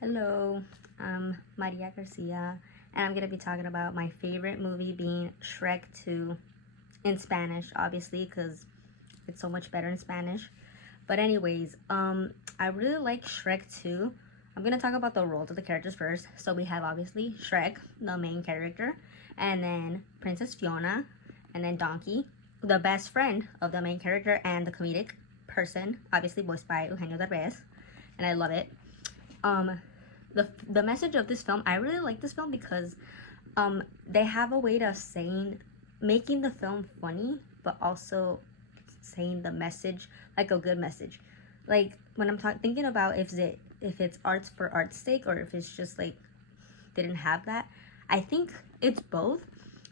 Hello, I'm Maria Garcia, and I'm gonna be talking about my favorite movie being Shrek 2 in Spanish, obviously, because it's so much better in Spanish. But anyways, I really like Shrek 2. I'm gonna talk about the roles of the characters first. So we have obviously Shrek, the main character, and then Princess Fiona, and then Donkey, the best friend of the main character and the comedic person, obviously voiced by Eugenio Derbez, and I love it. Um, the message of this film, I really like this film because they have a way to making the film funny, but also saying the message like a good message. Like when I'm thinking about if it's arts for art's sake or if it's just like didn't have that, I think it's both.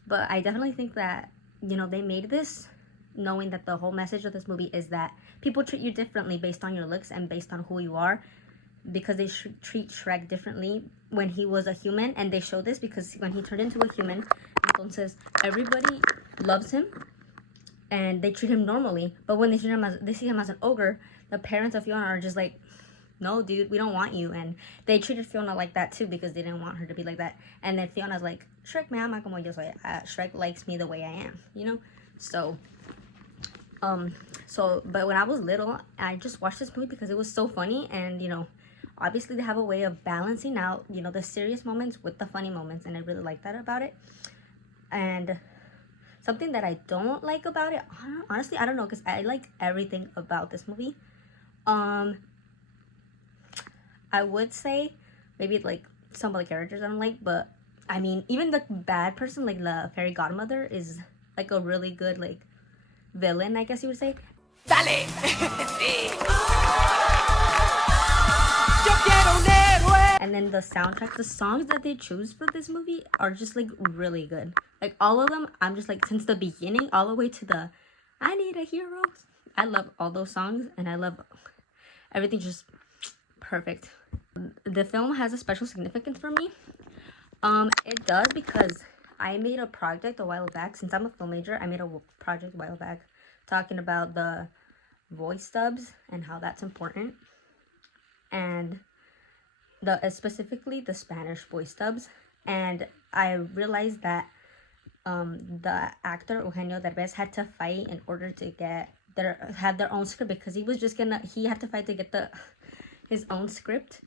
But I definitely think that they made this knowing that the whole message of this movie is that people treat you differently based on your looks and based on who you are, because they treat Shrek differently when he was a human, and they show this because when he turned into a human, entonces everybody loves him and they treat him normally. But when they see him as an ogre, the parents of Fiona are just like, no, dude, we don't want you. And they treated Fiona like that too because they didn't want her to be like that. And then Fiona's like, Shrek me ama como yo soy. Shrek likes me the way I am, So, but when I was little, I just watched this movie because it was so funny, and obviously they have a way of balancing out the serious moments with the funny moments, and I really like that about it. And something that I don't like about it, honestly, I don't know, because I like everything about this movie. I would say maybe like some of the characters I don't like, but I mean, even the bad person, like the fairy godmother, is like a really good like villain, I guess you would say. ¡Dale! ¡Sí! ¡Yo quiero un héroe! And then the soundtrack, the songs that they choose for this movie are just like really good. Like all of them, I'm just like, since the beginning all the way to the I Need a Hero, I love all those songs, and I love everything, just perfect. The film has a special significance for me. It does, because I made a project a while back. Since I'm a film major, I made a project a while back talking about the voice dubs and how that's important, and specifically the Spanish voice dubs. And I realized that the actor Eugenio Derbez had to fight in order to have their own script, because he had to fight to get his own script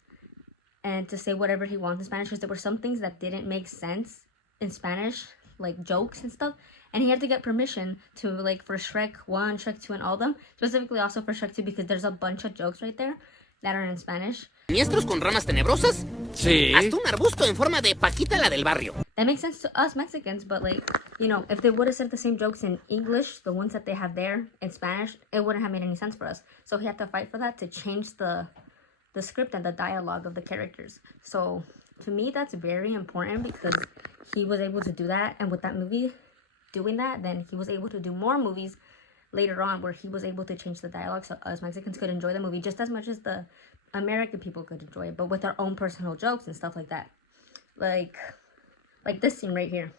and to say whatever he wants in Spanish, because there were some things that didn't make sense in Spanish, like jokes and stuff, and he had to get permission to, like, for Shrek 1, Shrek 2, and all of them, specifically also for Shrek 2, because there's a bunch of jokes right there that are in Spanish. ¿Siniestros con ramas tenebrosas? Sí. Hasta un arbusto en forma de Paquita la del barrio. That makes sense to us Mexicans, but like, if they would have said the same jokes in English, the ones that they have there in Spanish, it wouldn't have made any sense for us. So he had to fight for that, to change the script and the dialogue of the characters. So to me, that's very important, because he was able to do that, and with that movie doing that, then he was able to do more movies later on where he was able to change the dialogue so us Mexicans could enjoy the movie just as much as the American people could enjoy it, but with their own personal jokes and stuff like that. Like this scene right here.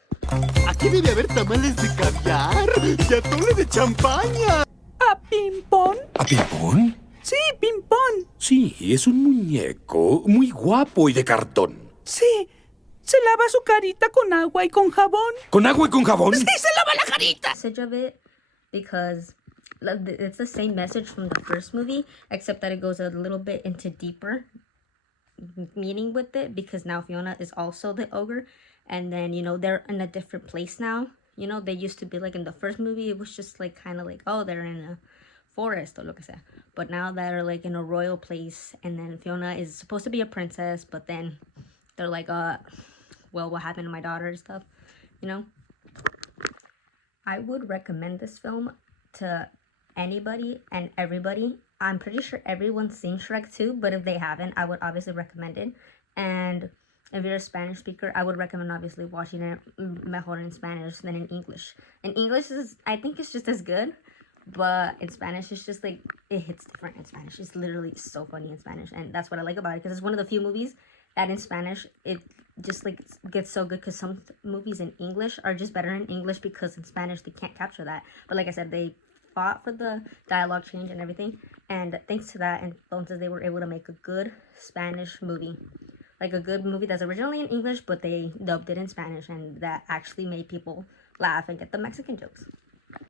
Aquí debe haber tamales de caviar y atole de champaña. ¿A Pimpón? ¿A Pimpón? Sí, Pimpón. Sí, es un muñeco muy guapo y de cartón. Sí. Se lava su carita con agua y con jabón. ¿Con agua y con jabón? Sí, se lava la carita. Message of it, because it's the same message from the first movie, except that it goes a little bit into deeper meaning with it, because now Fiona is also the ogre, and then they're in a different place now. They used to be like in the first movie, it was just like kind of like, oh, they're in a forest or lo que sea, but now they're like in a royal place, and then Fiona is supposed to be a princess, but then they're like, well, what happened to my daughter and stuff, I would recommend this film to anybody and everybody. I'm pretty sure everyone's seen Shrek 2, but if they haven't, I would obviously recommend it. And if you're a Spanish speaker, I would recommend obviously watching it mejor in Spanish than in English. In English, I think it's just as good, but in Spanish, it's just like, it hits different in Spanish. It's literally so funny in Spanish, and that's what I like about it, because it's one of the few movies that in Spanish, it just like gets so good, because some movies in English are just better in English, because in Spanish, they can't capture that. But like I said, they fought for the dialogue change and everything, and thanks to that, and entonces they were able to make a good Spanish movie. like a good movie that's originally in English, but they dubbed it in Spanish, and that actually made people laugh and get the Mexican jokes.